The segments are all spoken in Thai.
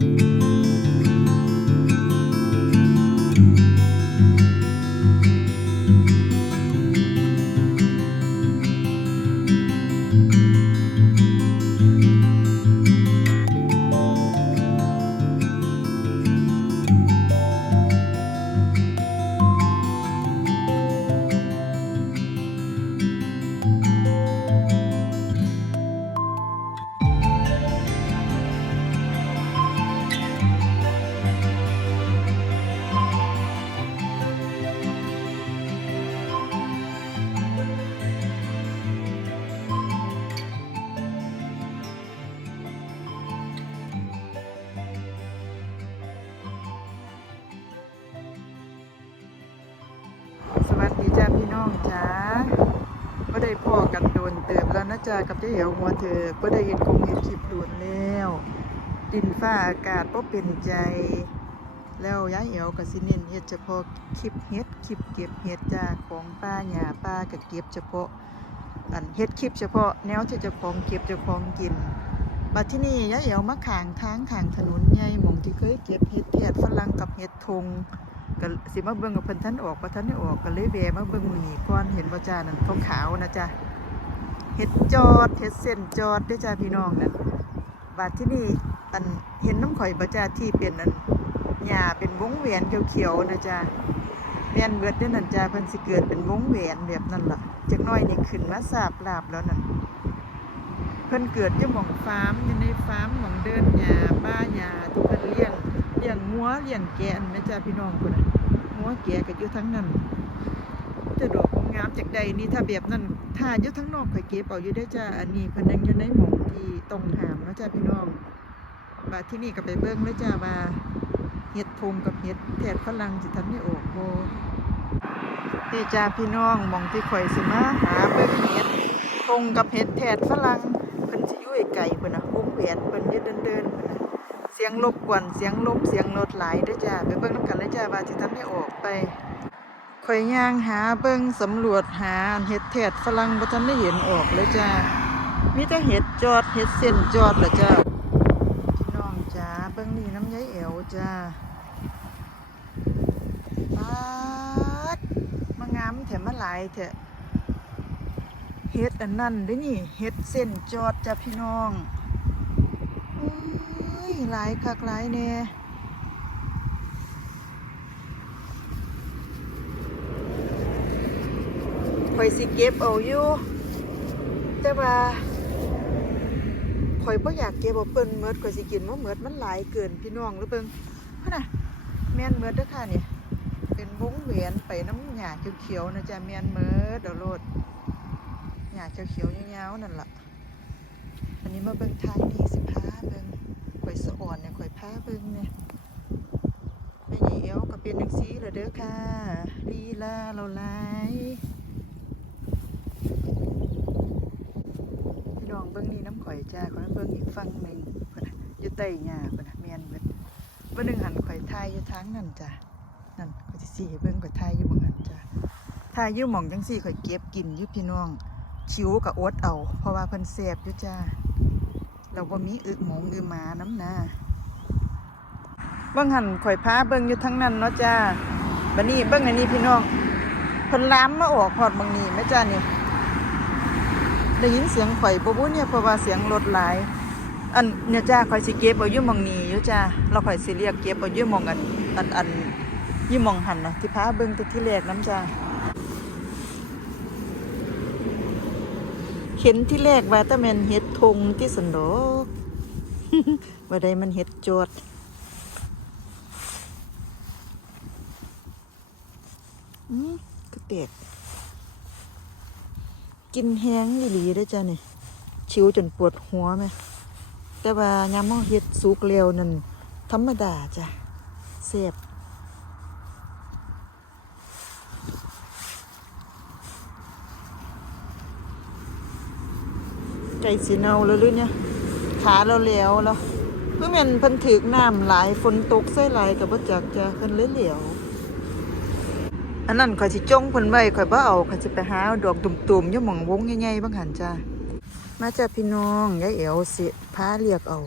ส น้องจ้าก็ได้พ่อกันโดนเติมแล้วนะจ้ากับเจ๊เหี่ยวหัวเธอก็ได้เห็นคงเห็นคลิปโดนแล้ว ดินฟ้าอากาศก็เป็นใจ แล้วย้ายเหี่ยวกับสิเน้นเฮ็ดเฉพาะคลิปเฮ็ดคลิปเก็บเฮ็ดจ้าของป้าหญ้าป้าก็เก็บเฉพาะอันเฮ็ดคลิปเฉพาะแนวที่เจะของเก็บเจะของกินบัดที่นี่ย้ายเหี่ยวมาขางทางขางถนนใหญ่หมองที่เคยเก็บเฮ็ดแทดฝรั่งกับเฮ็ดทง ก็สิมาเบิ่งกับเพิ่นท่านออกบ่ท่านได้ออกก็เลยแวะมาเบิ่งมื้อนี้ก่อนเห็นบ่จ้านั่นขาวๆนะจ้ะเฮ็ดจอดเฮ็ดเส้นจอดด้อจ้าพี่น้องนั่นบาดที่นี่อันเห็นน้ำข่อยบ่จ้าที่เป็นอันหญ้าเป็นวงแหวนเขียวๆนะจ้าแม่นเบิดด้อนั่นจ้าเพิ่นสิเกิดเป็นวงแหวนแบบนั้นล่ะจักน่อยนี่ขึ้นมาสาบลาบแล้วนั่นเพิ่นเกิดอยู่หม่องฟาร์มอยู่ในฟาร์มหม่องเดินหญ้าป้าหญ้าที่เพิ่นเลี้ยงเลี้ยงงัวเลี้ยงแกะนะจ๊ะพี่น้องคนน่ะงัวแกะก็อยู่ทั้งนั้นจะดอกงามจากใดนี่ถ้าแบบนั้นถ้าอยู่ทั้งนอกข่อยเก็บเอาอยู่ได้จ้ะอันนี้พนยังอยู่ในหม่องที่ต้องหามนะจ้ะพี่น้องบาที่นี่ก็ไปเบิ่งเลยจ้ะว่าเห็ดพงกับเห็ดแถดฝรั่งสิทันได้ออกบ่นี่จ้ะพี่น้องหมองที่ข่อยสิมาหาเบิ่งเห็ดพงกับเห็ดแถดฝรั่งเพิ่นสิยู่ไกลๆเพิ่นน่ะวงแหวนเพิ่นยู่เดินเพิ่นนะ สียงรบกวนเสียงลมเสียงรถไหลเด้อจ้าไปเบิ่งน้ำกันเลยจ้าว่าสิทำให้ออกไปข่อยย่างหาเบิ่งสำรวจหาเห็ดแถดฝรั่งบ่ทันได้เห็นออกเลยจ้ามีแต่เห็ดจอดเห็ดเส้นจอดเหรอจ้าพี่น้องจ้าเบิ่งนี่น้ำยายแอวจ้าปาดมางามแถมมาหลายแถะเห็ดอันนั้นเด้อนี่เห็ดเส้นจอดจ้าพี่น้อง หลายคักหลายแน่ข่อยสิเก็บเอาอยู่แต่ว่าข่อยบ่อยากเก็บเอาเปิ้นเมิดข่อยสิกินบ่เมิดมันหลายเกินพี่น้องหรือเบิ่งพุ่นน่ะแม่นเมิดเด้อค่ะนี่เป็นวงแหวนไปน้ำหญ้าเขียวๆนะจ๊ะแม่นเมิดเอาโลดหญ้าเขียวๆยาวๆนั่นล่ะอันนี้มาเบิ่งท้ายนี่สิพาเบิ่ง ข่อยสะอ่อนเนี่ยข่อยพาเบิ่งเนี่ยแม่ใหญ่เอวก็เป็นจังซี่ล่ะเด้อค่ะลีลาเราหลายพี่น้องเบิ่งนี่น้ำข่อยจ้าข่อยเบิ่งอีกฝั่งหนึงพุ่นน่ะอยู่ใต้หญ้าพุ่นน่ะแม่นเบิดบ่นึงหันข่อยทายอยู่ทางนั่นจ้ะนั่นข่อยสิสิให้เบิ่งข่อยทายอยู่หม่องนั้นจ้ะทายอยู่หม่องจังซี่ข่อยเก็บกินอยู่พี่น้องชิวกับอดเอา เพราะว่าเพิ่นแสบอยู่จ้า เราบ่มีอึหมงอึหมาน้ำนาเบิ่งหันข่อยพาเบิ่งอยู่ทั้งนั้นเนาะจ้าบันี้เบิ่งอันนี้พี่น้องเพิ่นล้ามมาออกฮอดบางนี้แม่จ้านี่ได้ยินเสียงข่อยบ่บ่เนี่ยเพราะว่าเสียงรถหลายอันเนี่ยจ้าข่อยสิเก็บเอาอยู่หมองนี้อยู่จ้าเราข่อยสิเรียกเก็บเอาอยู่มองอันอันอันยู่มองหันนะที่พาเบิ่งต่ที่แรกน้ำจ้า เห็นที่แรกว่าแตะแมนเห็ดทงที่สันดว่าใดมันเห็ดจดอืมก็แตกกินแห้งอีหลีได้จ้ะนี่ชิวจนปวดหัวไหมแต่ว่ายามมาเห็ดสุกเร็วนั่นธรรมดาจ้ะเสียบ ใจสีเนาแล้วหรือเนี่ยขาเราเหลวแล้วเมื่อแม่นพิ่นถึกน้ำหลายฝนตกใส่หลายกับบ่จักจะเพิ่นเลยเหลวอันนั้นข่อยสิจงเพิ่นไว้ข่อยบ่เอาข่อยสิไปหาดอกตุ่มๆอยู่หม่องวงใหญ่ๆบางหันจ้ามาจ้าพี่น้องยายเอ๋วสิพาเรียกเอา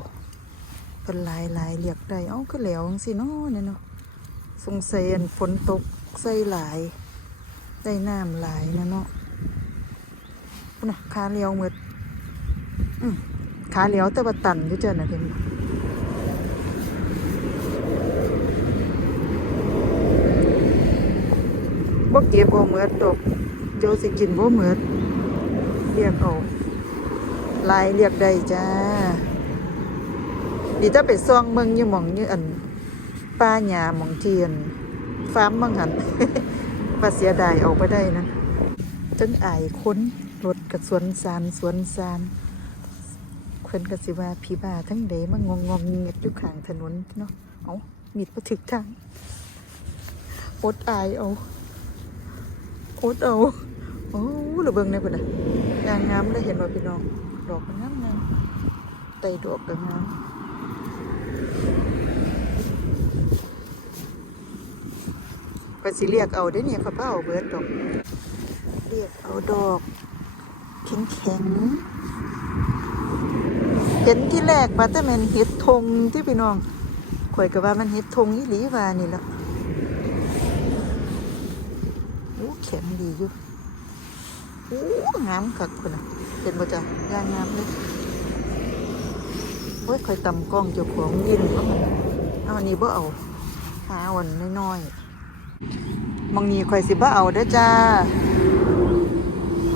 เพิ่นหลายหลายเรียกได้เอ้าก็แล้วจังซี่เนาะเนี่ยเนาะสงสัยอันฝนตกใส่หลายได้น้ำหลายนะเนาะน่ะขาเลี้ยวหมดอืม ขาเลี้ยวแต่ว่าตันอยู่เจ้านะเห็นบ่บ่เก็บเอาหมดดอกเจ้าสิกินบ่หมดเรียกเอาลายเรียกได้จ้าดีถ้าไปซ่องเมืองยู่หมองยู่อันป้าหญ้าหมองเทียนฟาร์มมืองหันว่าเสียดายเอาไปได้นะจังอายค้นรถกับสวนสารสวนสารเพิ่นก็สิว่าพี่บ้าทั้งเดมางงงๆเงียบอยู่ข้างถนนเนาะเอามีดบ่ถึกทางอดอายเอาอดเอาโอ้ระเบิงในพุ่นน่ะยางงามได้เห็นว่าพี่น้องดอกมันงามงามไตดอกก็งามก็สิเรียกเอาได้เนี่ยเขาเป้าเบิดดอก เรียกเอาดอกแข็งแข็ง เห็นที่แรกมาแต่แมันเห็ดทงที่พี่น้องข่อยก็ว่ามันเห็ดทงอีหลีว่านี่ละโอ้แข็งดีอยู่โอ้งามคักคนน่ะเห็นบ่จ้ะย่างงามเลยโอ้ยข่อยตำกล้องเจ้าของยินว่ามันเอาอันนี้บ่เอาหาวันน้อยๆมองนี้ข่อยสิบ่เอาเด้อจ้า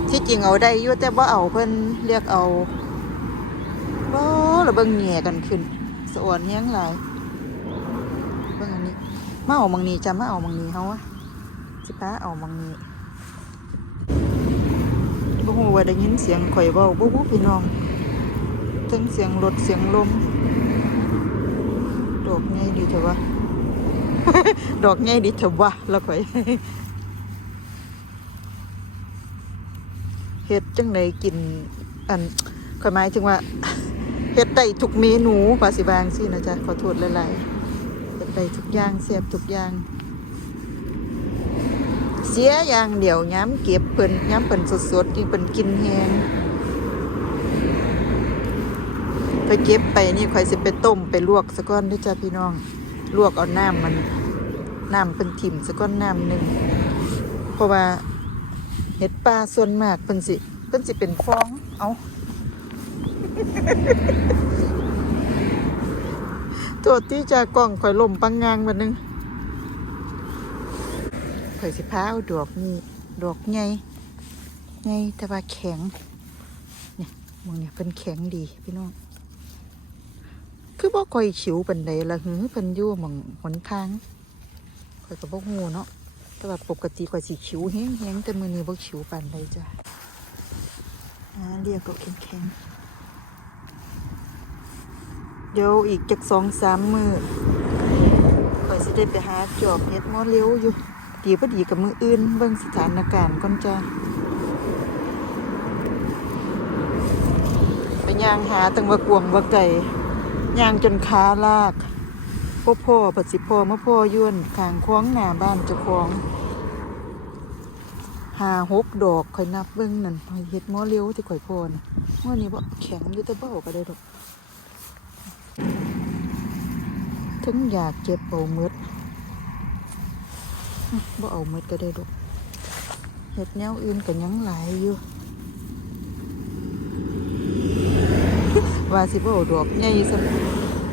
ที่จริงเอาได้อยู่แต่บ่เอาเพิ่นเรียกเอา บ่ละเบิ่งแหง่กันขึ้นสะอ่อนแฮงหลายเบิ่งอันนี้มาเอามองนี้จ้ะมาเอามองนี้เฮาอะสิป้าเอามองนี้บ่ฮู้ว่าได้ยินเสียงข่อยเว้าบ่ฮู้พี่น้องทั้งเสียงรถเสียงลมดอกใหญ่ดีเถอะวะดอกใหญ่ดีเถอะวะแล้วข่อยเฮ็ดจังไดกินอันข่อยหมายถึงว่า เฮ็ดได้ทุกเมนูภาสิบางสินะจ๊ะขอโทษหลายๆเฮ็ดได้ทุกอย่างแซ่บทุกอย่าง เสียอย่างเดียวย้ำเก็บเพิ่นย้ำเพิ่นสดๆที่เพิ่นกินแฮงไปเก็บไปนี่ข่อยสิไปต้มไปลวกซะก่อนด้อจ้ะพี่น้อง ลวกเอาน้ำมันน้ำเป็นถิ่มซะก้อนน้ำหนึ่งเพราะว่าเห็ดปลาส่วนมากเป็นสิเป็นสิเป็นคลองเอา ตัวที่จะกล้องข่อยล่มปังงางวันนึงข่อยสิพาเอาดอกนี่ดอกใหญ่ใหญ่แต่ว่าแข็งเนี่ยมองเนี่ยเป็นแข็งดีพี่น้องคือบ่ค่อยฉิวปันใดละหือเพิ่นอยู่หม่องหนทางข่อยก็บ่ฮู้เนาะแต่ว่าปกติข่อยสิฉิวแฮงๆแต่มื้อนี้บ่ฉิวปานใดจ้ะอ่าเรียกก็แข็งๆ เดี๋ยวอีกจัก2-3มื้อข่อยสิได้ไปหาจอบเฮ็ดมอเร็วอยู่ดีบ่ดีกับมืออื่น เบิ่งสถานการณ์ก่อนจ้ะไปย่างหาตั้งว่ากวงว่าไก่ย่างจนขาลากพ่อพ่อปัดสิพ่อมาพ่อย่วนขางคว้างหน้าบ้านเจ้าของหาหกดอกข่อยนับเบิ้องนั่นข่อยเฮ็ดมอเลี้ยวที่ข่อยพ่อนะว่านี่บ่แข็งอยู่แต่บ่เอาไปได้ดอก ถึงอยากเก็บเอามืดบ่เอามืดก็ได้ดอกเฮ็ดแนวอื่นก็ยังหลายอยู่ว่าสิบ่เอาดอกใหญ่ซะ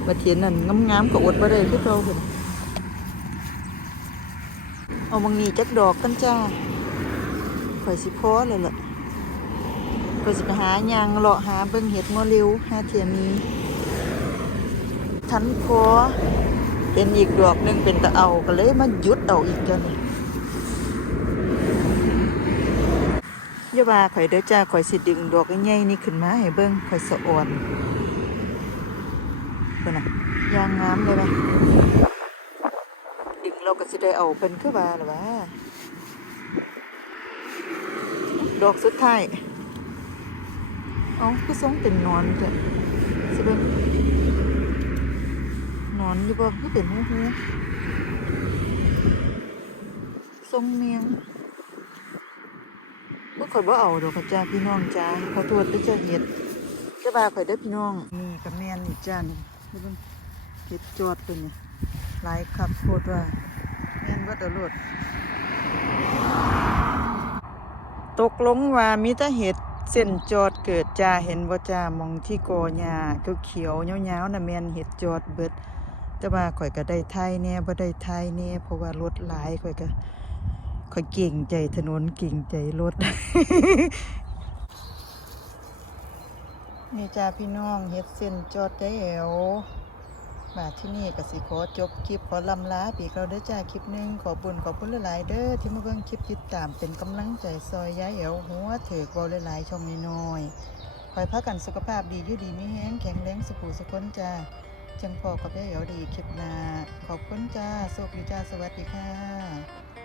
บัดเทียนนั่นงามๆก็อดบ่ได้คือเก่าพุ่นเอาบางนี้จักดอกกันจ้าข่อยสิพอแล้วล่ะข่อยสิไปหายางเลาะหาเบิ่งเห็ดงอเร็วหาเทียมี ทันพอเป็นอีกดอกหนึ่งเป็นตะเอาก็เลยมาหยุดเอาอีกจ้ะนี่ยาว่าข่อยเด้อจ้าข่อยสิดึงดอกใหญ่ๆนี่ขึ้นมาให้เบิ่งข่อยสะอ่อนเพิ่นน่ะยางงามเลยไหมดึงเราก็สิได้เอาเป็นคือว่าหรือว่าดอกสุดท้ายเอาคือทรงเป็นนอนจ้ะสิเบิ่ง อนอยู่บ่คือเป็นหูหูทรงเมียงบ่ข่อยบ่เอาดอกจ้าพี่น้องจ้าขอโทษด้วยจ้าเฮ็ดจะบาข่อยเด้พี่น้องนี่ก็แม่นอีกจ้านี่เบิ่งห็ดจอดตัวนี้หลายคักโคตรว่าแม่นว่าตลอดตกลงว่ามีแต่เห็ดเส้นจอดเกิดจ้าเห็นบ่จ้ามองที่กอหญ้าเขียวๆยาวๆน่ะแม่นเห็ดจอดเบิด แต่ว่าข่อยก็ได้ทายแหน่ยบ่ได้ทายแหน่ยเพราะว่ารถหลายข่อยก็ข่อยเก่งใจถนนเก่งใจรถนี่จ้าพี่น้องเฮ็ดเส้นจอดได้แอวบาที่นี่ก็สิขอจบคลิปขอลำลาปีเราเด้จ้าคลิปหนึ่งขอบุญขอบคุณหลายๆเด้อที่มาเบิ่งคลิปติดตามเป็นกำลังใจซอยย้ายแอวหัวเถือกเบาหลายๆช่องน้อยๆคอยพักกันสุขภาพดียู่ดีมีแห้งแข็งแรงสุขุสุขคนจ้า จังพอกับยายเอ๋ดีคลิปหน้าขอบคุณจ้าโชคดีจ้าสวัสดีค่ะ